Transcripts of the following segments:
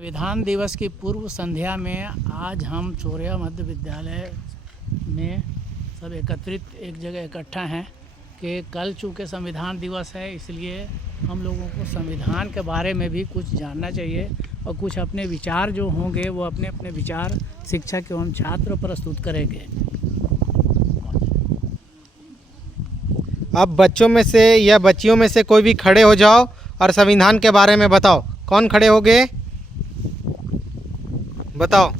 संविधान दिवस की पूर्व संध्या में आज हम चोरिया मध्य विद्यालय में सब एकत्रित एक जगह इकट्ठा हैं कि कल चूँकि संविधान दिवस है, इसलिए हम लोगों को संविधान के बारे में भी कुछ जानना चाहिए और कुछ अपने विचार जो होंगे वो अपने अपने विचार शिक्षक एवं छात्र प्रस्तुत करेंगे। अब बच्चों में से या बच्चियों में से कोई भी खड़े हो जाओ और संविधान के बारे में बताओ। कौन खड़े होगे? बताओ।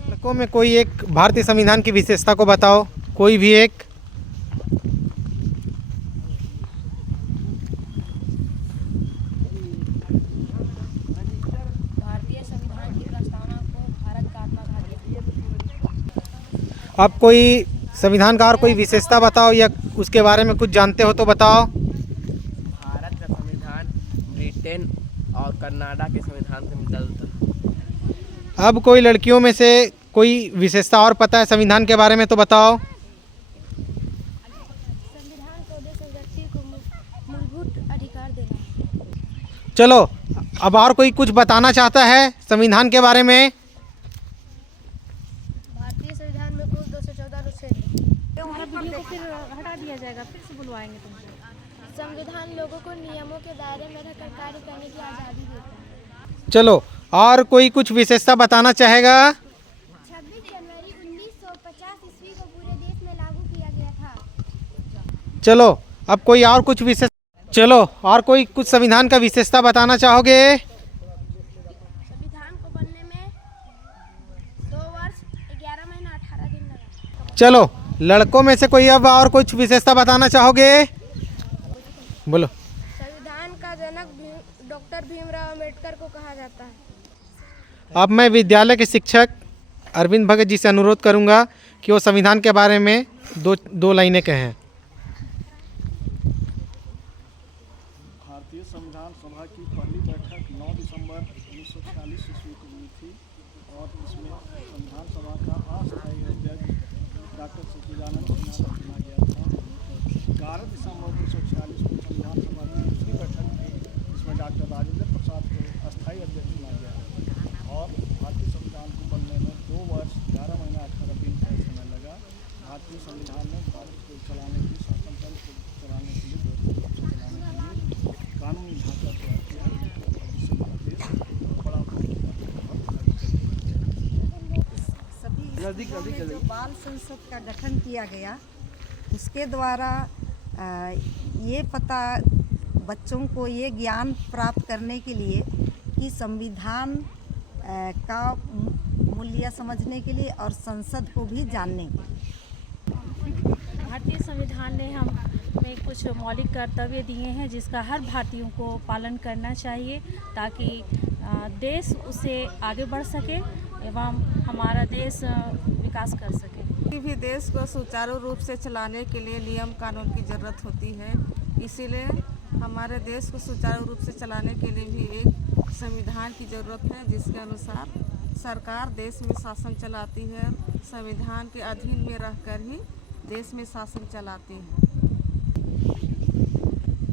लड़कों में कोई एक भारतीय संविधान की विशेषता को बताओ, कोई भी एक। भारतीय संविधान की प्रस्तावना को भारत का आत्मा कहा। अब कोई संविधान का और कोई विशेषता बताओ या उसके बारे में कुछ जानते हो तो बताओ। भारत का संविधान ब्रिटेन और कनाडा के संविधान से मिलता जुलता। अब कोई लड़कियों में से कोई विशेषता और पता है संविधान के बारे में तो बताओ। संविधान को देश और व्यक्ति को मूलभूत अधिकार देना है। चलो, अब और कोई कुछ बताना चाहता है संविधान के बारे में? भारतीय संविधान में कुल 214 अनुच्छेद हैं। हमारा वीडियो को फिर हटा दिया जाएगा, फिर से बुलवाएंगे तुमको। संविधान लोगों को नियमों के दायरे में रहकर कार्य करने की आज़ादी देता है। चलो, और कोई कुछ विशेषता बताना चाहेगा? 26 जनवरी 1950 ईस्वी को पूरे देश में लागू किया गया था। चलो, अब कोई और कुछ विशेष चलो और कोई कुछ संविधान का विशेषता बताना चाहोगे? संविधान को बनने में 2 वर्ष 11 महीना 18 दिन लगा। चलो, लड़कों में से कोई अब और कुछ विशेषता बताना चाहोगे? बोलो। संविधान का जनक डॉक्टर भीमराव अम्बेडकर को कहा जाता है। अब मैं विद्यालय के शिक्षक अरविंद भगत जी से अनुरोध करूंगा कि वो संविधान के बारे में दो लाइनें कहें। भारतीय संविधान सभा की पहली बैठक 9 दिसंबर 1946 ईस्वी को हुई थी और इसमें संविधान सभा का अस्थायी अध्यक्ष डॉक्टर सच्चिदानंद सिन्हा को चुना गया था। 11 दिसंबर 1946 को संविधान सभा की दूसरी बैठक थी, जिसमें डॉक्टर राजेंद्र प्रसाद को अस्थायी अध्यक्ष चुना गया और भारतीय संविधान को बनने में 2 वर्ष 11 महीना 18 दिन का समय लगा। भारतीय संविधान ने भारत को चलाने की शासन तंत्र को चलाने के लिए कानूनी ढांचा तैयार किया जिससे देश बड़ा सभी जो बाल संसद का गठन किया गया, उसके द्वारा ये पता बच्चों को ये ज्ञान प्राप्त करने के लिए कि संविधान का मूल्य समझने के लिए और संसद को भी जानने के लिए। भारतीय संविधान ने हमें कुछ मौलिक कर्तव्य दिए हैं जिसका हर भारतीयों को पालन करना चाहिए ताकि देश उससे आगे बढ़ सके एवं हमारा देश विकास कर सके। किसी भी देश को सुचारू रूप से चलाने के लिए नियम कानून की ज़रूरत होती है, इसीलिए हमारे देश को सुचारू रूप से चलाने के लिए भी एक संविधान की ज़रूरत है, जिसके अनुसार सरकार देश में शासन चलाती है, संविधान के अधीन में रहकर ही देश में शासन चलाती है।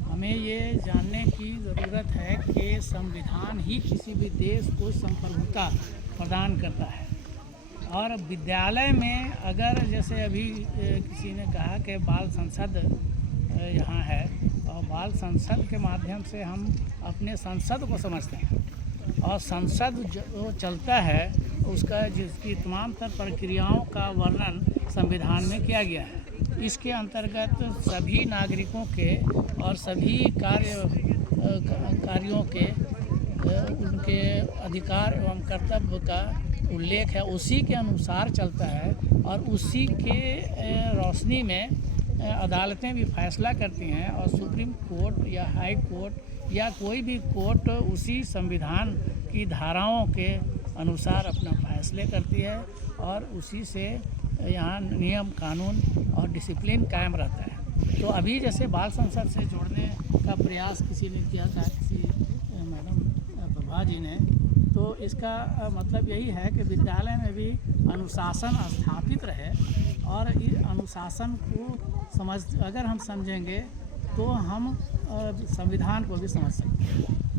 हमें ये जानने की ज़रूरत है कि संविधान ही किसी भी देश को संप्रभुता प्रदान करता है और विद्यालय में अगर जैसे अभी किसी ने कहा कि बाल संसद यहाँ है और बाल संसद के माध्यम से हम अपने संसद को समझते हैं और संसद जो चलता है उसका जिसकी तमाम तर प्रक्रियाओं का वर्णन संविधान में किया गया है। इसके अंतर्गत सभी नागरिकों के और सभी कार्यों के उनके अधिकार एवं कर्तव्य का उल्लेख है, उसी के अनुसार चलता है और उसी के रोशनी में अदालतें भी फैसला करती हैं और सुप्रीम कोर्ट या हाई कोर्ट या कोई भी कोर्ट उसी संविधान की धाराओं के अनुसार अपना फैसले करती है और उसी से यहाँ नियम कानून और डिसिप्लिन कायम रहता है। तो अभी जैसे बाल संसद से जोड़ने का प्रयास किसी ने किया था, किसी मैडम प्रभा जी ने, तो इसका मतलब यही है कि विद्यालय में भी अनुशासन स्थापित रहे और इस अनुशासन को अगर हम समझेंगे तो हम संविधान को भी समझ सकते हैं।